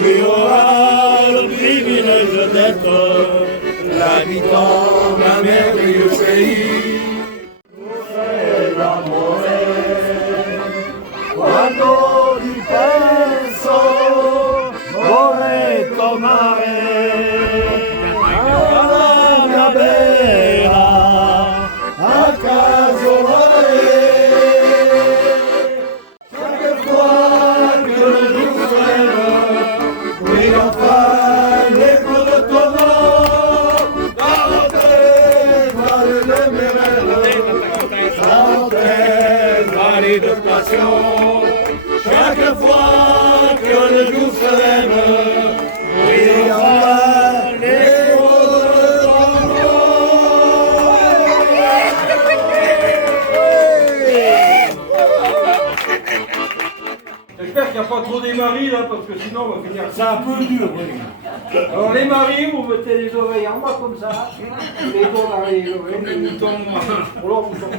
Lui aura le privilège d'être l'habitant d'un merveilleux pays. Quando ti penso vorrei tornare alla mia bella a casolare. Chaque fois que le jour se lève, oui enfin l'écho de ton nom, dans la tête de mes rêves, dans tes de passion. Chaque fois que le jour se lève, oui enfin l'écho de ton nom. J'espère qu'il n'y a pas trop des maris là, parce que sinon on va finir. C'est un peu dur, oui. Alors les maris, vous mettez les oreilles en bas comme ça, les doigts dans les oreilles, alors vous sortez.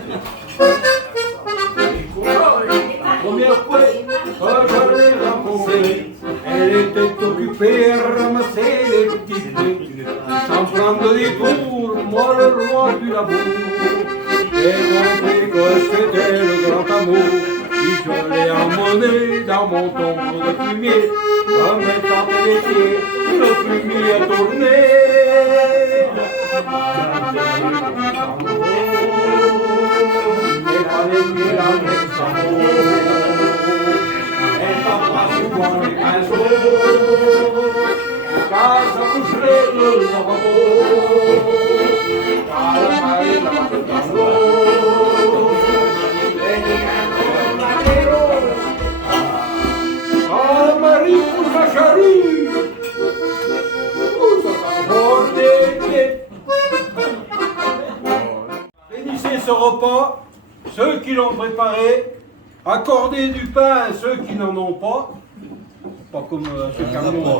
Première fois que je l'ai rencontrée, elle était occupée à ramasser les petits blés, sans prendre des tours, moi le roi du labour. J'ai compris que c'était le grand amour. Puis je l'ai emmené dans mon tombeau de fumier, en mettant les pieds, le fumier a tourné. Et pas les pieds dans les sabots, et pas souvent les pinceaux, car ça toucherait le lavabo. Car la marée dans le tableau. Ah, Marie pousse sa charrue, pousse sa bord des pieds. Bénissez ce repas, ceux qui l'ont préparé, accordez du pain à ceux qui n'en ont pas comme ceux qui en ont pas,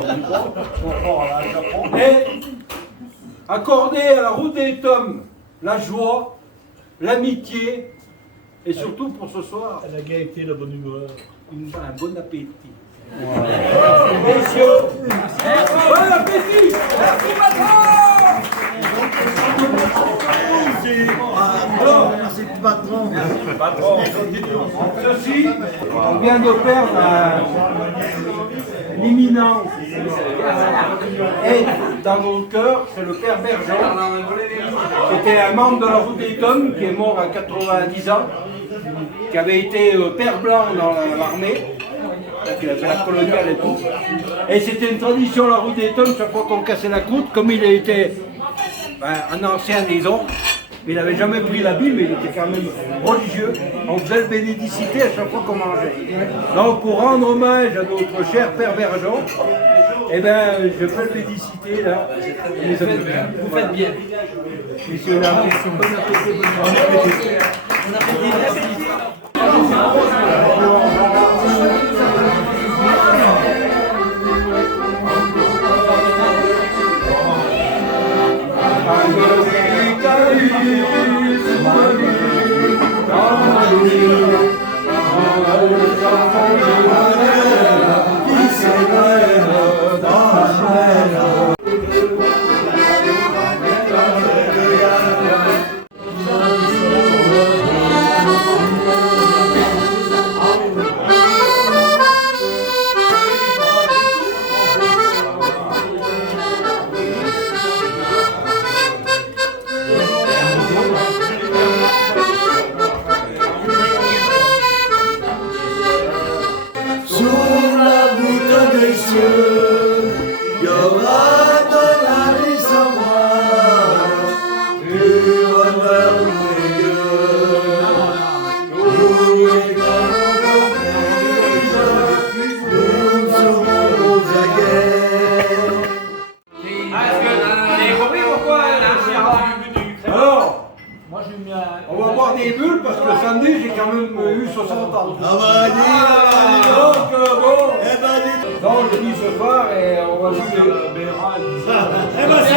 et accordez à la route des tomes la joie, l'amitié, et surtout pour ce soir, la gaieté, la bonne humeur. un bon appétit. Messieurs, bon appétit! Merci Alors, merci patron. Ceci, on vient de perdre l'éminent et dans nos cœurs, c'est le père Bergeon, qui était un membre de la route des Tomes, qui est mort à 90 ans, qui avait été père blanc dans l'armée, donc il a fait la coloniale et tout. Et c'était une tradition, la route des Tomes, chaque fois qu'on cassait la croûte, comme il était un ancien, disons, il n'avait jamais pris la Bible, mais il était quand même religieux. On faisait le bénédicité à chaque fois qu'on mangeait. Donc pour rendre hommage à notre cher père Bergeon, eh bien, je fais le bénédicité là. Vous faites bien. Messieurs, là, bon appétit, bon appétit. Bon appétit. partout. Ah bah dis, Donc, bon, eh ben dis. donc je dis ce soir et on va jouer. Eh ben c'est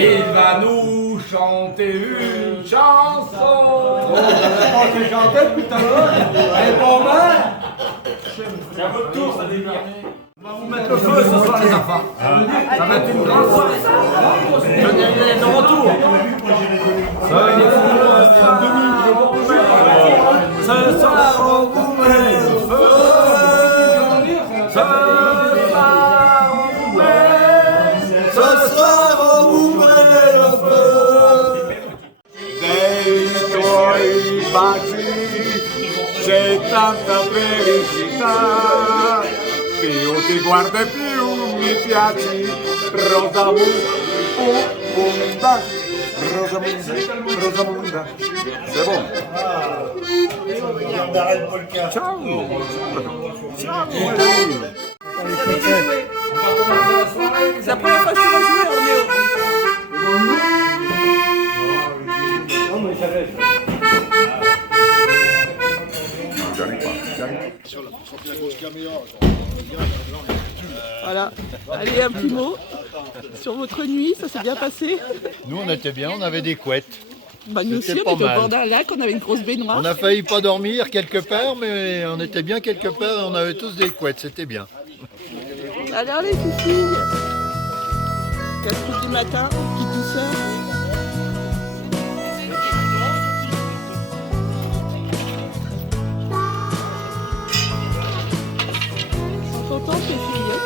Il va nous chanter une chanson. J'ai chanté tout à l'heure. Elle est pas mal. C'est à votre tour, ça délire. On va vous mettre le feu ce soir les enfants. Ça va être une grande soirée. Venez de retour. Ce soir on vous met le feu. Ce soir on vous met. Ce soir on ouvrait le feu. Dentro i baci c'è tanta felicità, più ti guardo e più mi piaci, Rosamunda, Rosamunda, Rosamunda, c'est bon. Ciao. C'est la première fois que tu vas jouer, Roméo. Non, mais ça reste. Voilà. Allez, un petit mot sur votre nuit, ça s'est bien passé? Nous, on était bien, on avait des couettes. Bah, nous aussi, C'était on pas était au mal. bord d'un lac, on avait une grosse baignoire. On a failli pas dormir quelque part, mais on était bien quelque part et on avait tous des couettes, c'était bien. Alors, les filles, 4 coups du matin, petite douceur. Sont contentes, les filles, hein?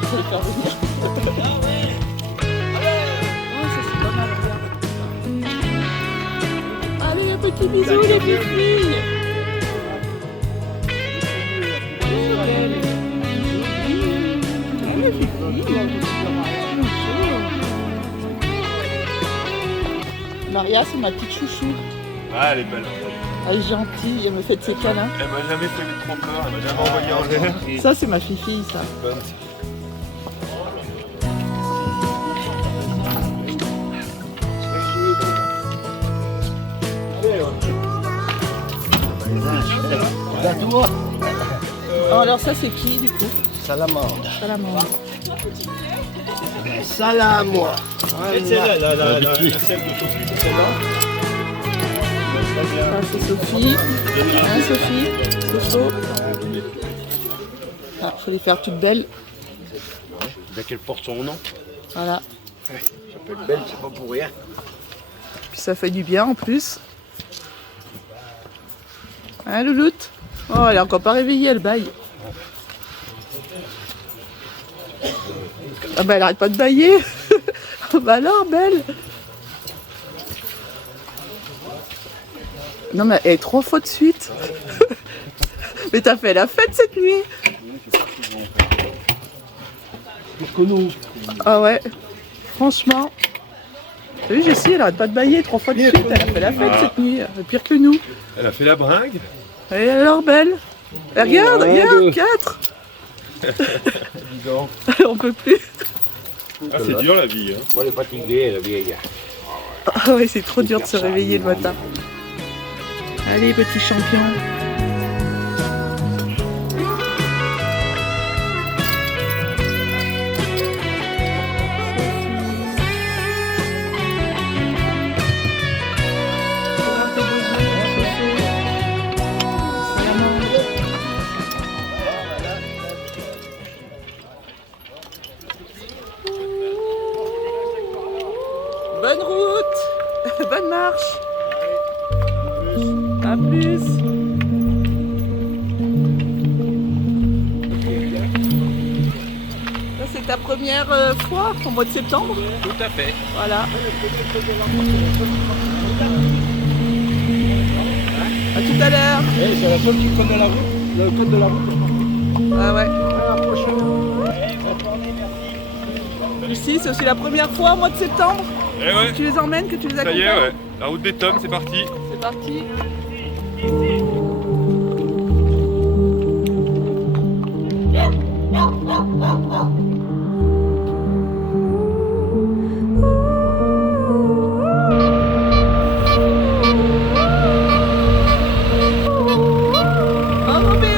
Pour les faire venir. Oh, ça c'est pas mal, regarde. Allez, un petit bisou les petites filles. Allez, les filles. Maria, c'est ma petite chouchou. Ah, elle est belle. Elle est gentille, elle me fait de ses câlins. Elle m'a jamais fait trop peur, elle m'a jamais envoyé en l'air. Ça, c'est ma fille, ça. Oh, alors ça, c'est qui, du coup? Salamande. Salamandre. Salamois. Et c'est là, la celle de Sophie, c'est celle-là. Ça, c'est Sophie. Hein, Sophie? Soso. Ah, faut les faire toutes belles. Dès qu'elle porte son nom. Voilà. S'appelle Belle, c'est pas pour rien. Puis ça fait du bien en plus. Hein, Louloute? Oh, elle est encore pas réveillée, elle baille. Ah bah elle arrête pas de bailler. Bah alors, belle. Non mais elle est 3 fois de suite. Mais t'as fait la fête cette nuit. Ah ouais. Franchement. T'as vu Jessie, elle arrête pas de bailler 3 fois de suite. Elle a fait la fête cette nuit. Pire que nous. Elle a fait la bringue. Et alors belle. Et regarde, regarde, 4. On peut plus. Ah, c'est dur la vie. Hein. Moi, elle est fatiguée, la vieille. Ah ouais, c'est trop dur de se réveiller le matin. Allez, petit champion. Bonne route, bonne marche. À plus. Ça, c'est ta première fois au mois de septembre? Tout à fait. Voilà. À tout à l'heure. C'est la seule qui connaît la route. le code de la route. Ah ouais. Ici, c'est aussi la première fois au mois de septembre. Eh ouais, Tu les emmènes, que tu les ça accompagnes. y est, ouais. La route des tomes, c'est parti. C'est parti. Bravo Béo.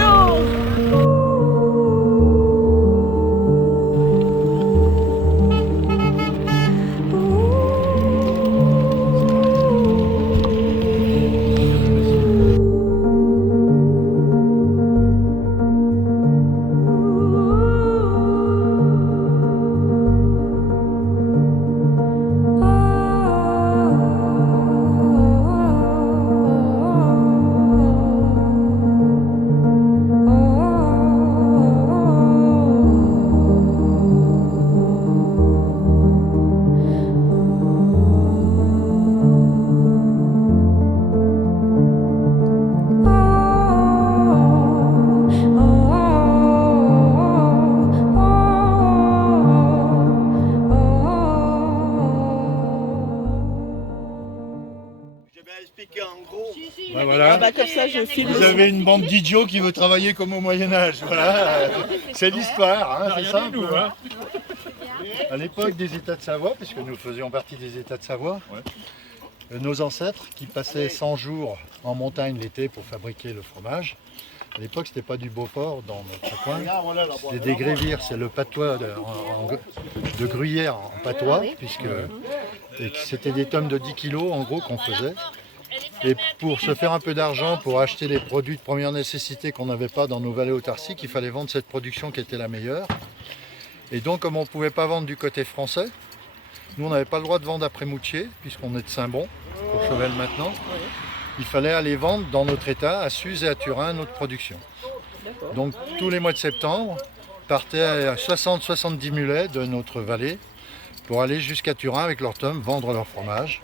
Ouais, voilà. Ah bah comme ça, je filme. Vous avez une bande d'idiots qui veut travailler comme au Moyen-Âge. Voilà. C'est l'histoire, hein, c'est simple. À l'époque des États de Savoie, puisque nous faisions partie des États de Savoie, nos ancêtres qui passaient 100 jours en montagne l'été pour fabriquer le fromage, à l'époque c'était pas du Beaufort dans notre coin, c'était des grévires, c'est le patois de gruyère en patois, puisque c'était des tomes de 10 kilos en gros qu'on faisait. Et pour se faire un peu d'argent, pour acheter les produits de première nécessité qu'on n'avait pas dans nos vallées autarciques, il fallait vendre cette production qui était la meilleure. Et donc, comme on ne pouvait pas vendre du côté français, nous on n'avait pas le droit de vendre à Prémoutier, puisqu'on est de Saint-Bon, pour Chevel maintenant. Il fallait aller vendre dans notre état, à Suse et à Turin, notre production. Donc tous les mois de septembre, partaient 60-70 mulets de notre vallée pour aller jusqu'à Turin avec leurs tomes, vendre leur fromage.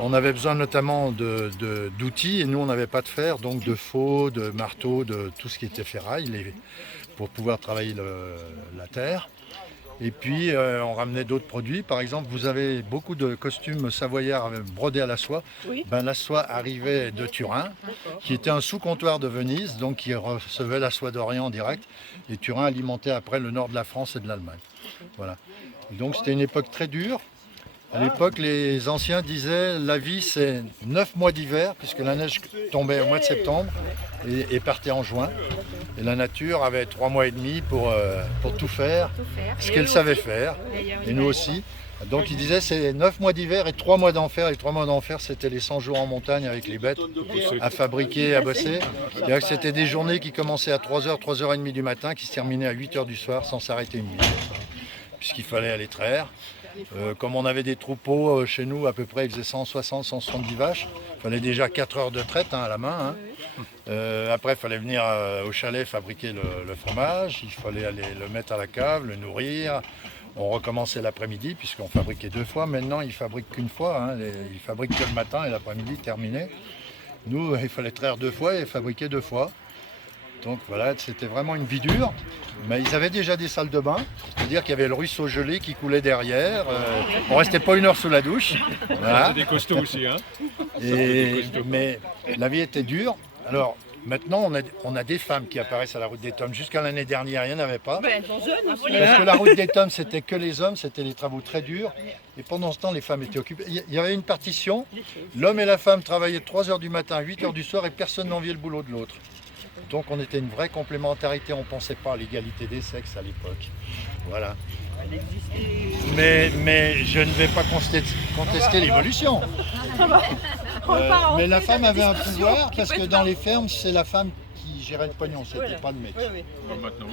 On avait besoin notamment d'outils et nous on n'avait pas de fer, donc de faux, de marteaux, de tout ce qui était ferraille pour pouvoir travailler la terre. Et puis on ramenait d'autres produits. Par exemple, vous avez beaucoup de costumes savoyards brodés à la soie. Oui. Ben, la soie arrivait de Turin, qui était un sous-comptoir de Venise, donc qui recevait la soie d'Orient en direct. Et Turin alimentait après le nord de la France et de l'Allemagne. Voilà. Et donc c'était une époque très dure. À l'époque, les anciens disaient la vie c'est 9 mois d'hiver, puisque la neige tombait au mois de septembre et partait en juin. Et la nature avait 3 mois et demi pour tout faire, ce qu'elle savait faire, et nous aussi. Donc ils disaient c'est 9 mois d'hiver et 3 mois d'enfer. Les 3 mois d'enfer, c'était les 100 jours en montagne avec les bêtes à fabriquer, à bosser. Et c'était des journées qui commençaient à 3h, 3h30 du matin, qui se terminaient à 8h du soir sans s'arrêter une minute, puisqu'il fallait aller traire. Comme on avait des troupeaux chez nous, à peu près, ils faisaient 160, 170 vaches. Il fallait déjà 4 heures de traite à la main. Après, il fallait venir au chalet fabriquer le fromage. Il fallait aller le mettre à la cave, le nourrir. On recommençait l'après-midi, puisqu'on fabriquait 2 fois. Maintenant, ils ne fabriquent qu'une fois. Ils fabriquent que le matin et l'après-midi, terminé. Nous, il fallait traire 2 fois et fabriquer 2 fois. Donc voilà, c'était vraiment une vie dure. Mais ils avaient déjà des salles de bain, c'est-à-dire qu'il y avait le ruisseau gelé qui coulait derrière. On restait pas 1 heure sous la douche. Voilà. C'est des costauds aussi, hein. Mais la vie était dure. Alors maintenant, on a des femmes qui apparaissent à la route des tomes. Jusqu'à l'année dernière, il n'y en avait pas. Parce que la route des tomes, c'était que les hommes, c'était des travaux très durs. Et pendant ce temps, les femmes étaient occupées. Il y avait une partition. L'homme et la femme travaillaient de 3h du matin à 8h du soir et personne n'enviait le boulot de l'autre. Donc on était une vraie complémentarité, on ne pensait pas à l'égalité des sexes à l'époque. Voilà. Mais je ne vais pas contester l'évolution. Mais la femme avait un pouvoir parce que dans les fermes, c'est la femme qui gérait le pognon, c'était pas le mec.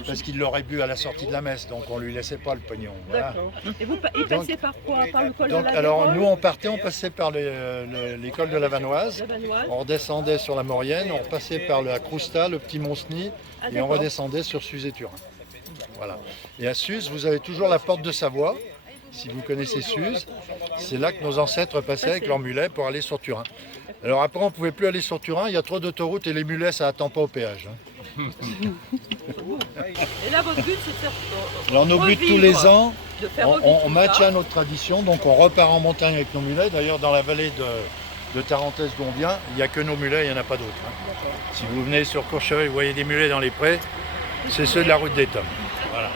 Parce qu'il l'aurait bu à la sortie de la messe, donc on lui laissait pas le pognon. Voilà. Et vous passez par quoi? Par l'école de la alors nous on passait par l'école de la Vanoise, on redescendait sur la Maurienne, on passait par la Crousta, le petit Monsny, et on redescendait sur Suse et Turin. Voilà. Et à Suse, vous avez toujours la porte de Savoie, si vous connaissez Suse, c'est là que nos ancêtres passaient avec leurs mulets pour aller sur Turin. Alors après, on ne pouvait plus aller sur Turin, il y a trop d'autoroutes et les mulets, ça n'attend pas au péage. Et là, votre but, c'est de faire. Alors nos buts tous les ans, de faire on revivre tout maintient ça. notre tradition, donc on repart en montagne avec nos mulets. D'ailleurs, dans la vallée de Tarentaise d'où on vient, il n'y a que nos mulets, il n'y en a pas d'autres. Si vous venez sur Courchevel, vous voyez des mulets dans les prés, c'est ceux de la route des Tomes. Voilà.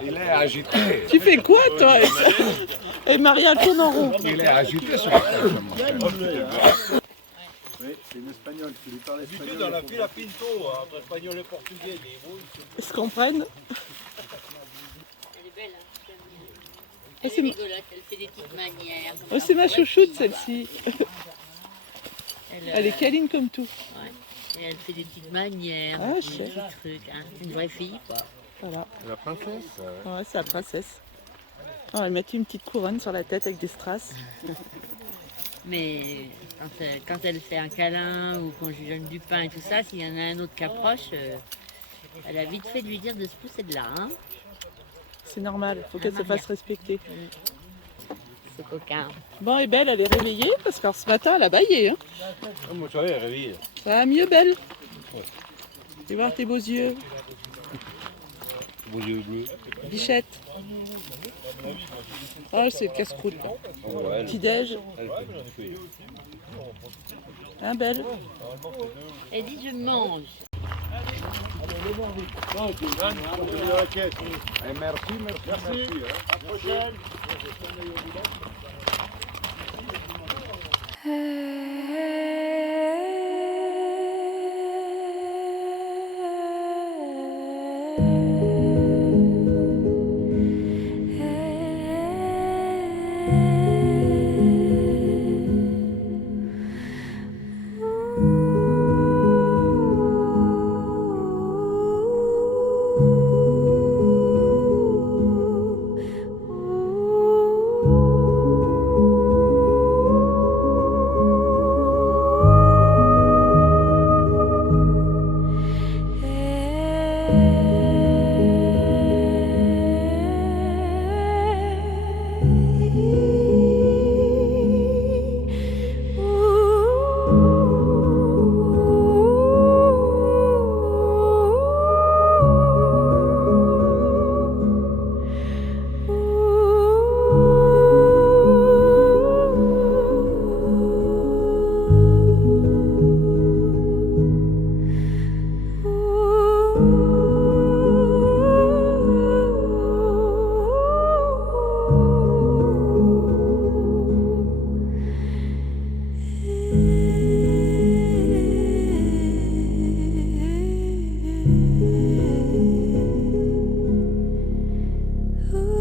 Il est agité. Tu fais quoi, toi? Et Maria tourne en rond. Il est agité sur la tête. Oui, c'est une espagnole qui lui parle espagnol. Dans la Villa Pinto, entre espagnol et portugais, Ils se comprennent. Elle est belle, hein. Ah, Elle c'est est rigolote, elle fait des petites manières. Oh, c'est ma chouchoute, celle-ci. Elle, Elle est câline comme tout. ouais. Et elle fait des petites manières, Ah, des je sais. petits trucs. Hein. C'est une vraie fille, quoi. Voilà. La princesse. Ouais, c'est la princesse. Oh, elle mettait une petite couronne sur la tête avec des strass. Mais quand elle fait un câlin ou qu'on lui donne du pain et tout ça, s'il y en a un autre qui approche, elle a vite fait de lui dire de se pousser de là. Hein. C'est normal, faut qu'elle se fasse respecter. C'est coquin. Bon, et Belle, elle est réveillée parce que ce matin, elle a bâillé. Hein. Moi, tu vois, elle est réveillée. Ça va mieux, Belle? Fais voir tes beaux yeux. Beaux yeux bleus. Bichette. Oh, c'est le casse-croûte. là. Petit-déj. Hein, Belle? Elle dit je mange. Ooh.